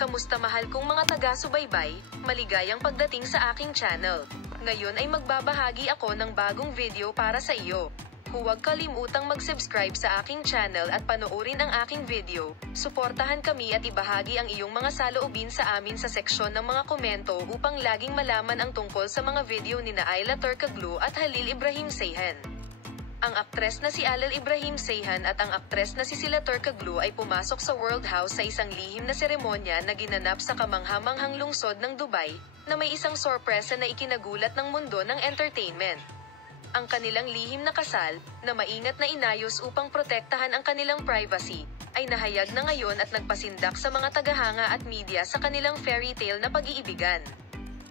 Kamusta mahal kong mga taga-subaybay, maligayang pagdating sa aking channel. Ngayon ay magbabahagi ako ng bagong video para sa iyo. Huwag kalimutang mag-subscribe sa aking channel at panoorin ang aking video. Suportahan kami at ibahagi ang iyong mga saloobin sa amin sa seksyon ng mga komento upang laging malaman ang tungkol sa mga video ni Ayla Turkoglu at Halil Ibrahim Ceyhan. Ang aktres na si Halil Ibrahim Ceyhan at ang aktres na si Sila Turkoglu ay pumasok sa World House sa isang lihim na seremonya na ginanap sa kamanghamanghang lungsod ng Dubai, na may isang sorpresa na ikinagulat ng mundo ng entertainment. Ang kanilang lihim na kasal, na maingat na inayos upang protektahan ang kanilang privacy, ay nahayag na ngayon at nagpasindak sa mga tagahanga at media sa kanilang fairy tale na pag-iibigan.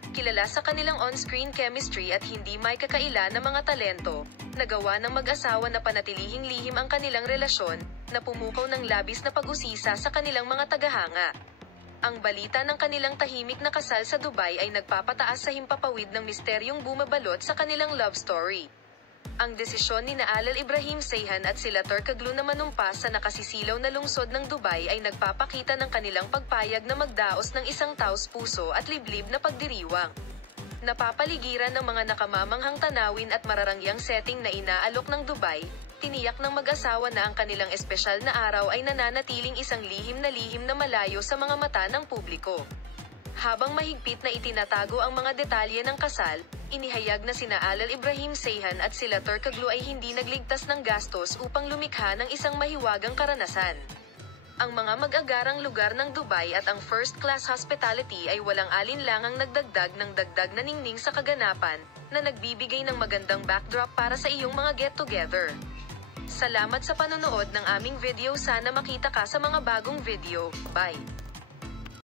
Kilala sa kanilang on-screen chemistry at hindi may kakaila na mga talento, nagawa ng mag-asawa na panatilihing lihim ang kanilang relasyon, na pumukaw ng labis na pag-usisa sa kanilang mga tagahanga. Ang balita ng kanilang tahimik na kasal sa Dubai ay nagpapataas sa himpapawid ng misteryong bumabalot sa kanilang love story. Ang desisyon ni Halil Ibrahim Ceyhan at Sila Turkoglu na manumpas sa nakasisilaw na lungsod ng Dubai ay nagpapakita ng kanilang pagpayag na magdaos ng isang taos-puso at liblib na pagdiriwang. Napapaligiran ng mga nakamamanghang tanawin at mararangyang setting na inaalok ng Dubai, tiniyak ng mag-asawa na ang kanilang espesyal na araw ay nananatiling isang lihim na malayo sa mga mata ng publiko. Habang mahigpit na itinatago ang mga detalye ng kasal, inihayag na sina Halil Ibrahim Ceyhan at Sila Turkoglu ay hindi nagligtas ng gastos upang lumikha ng isang mahiwagang karanasan. Ang mga mag-agarang lugar ng Dubai at ang first-class hospitality ay walang alinlangang nagdagdag ng dagdag na ningning sa kaganapan, na nagbibigay ng magandang backdrop para sa iyong mga get-together. Salamat sa panonood ng aming video, sana makita ka sa mga bagong video. Bye!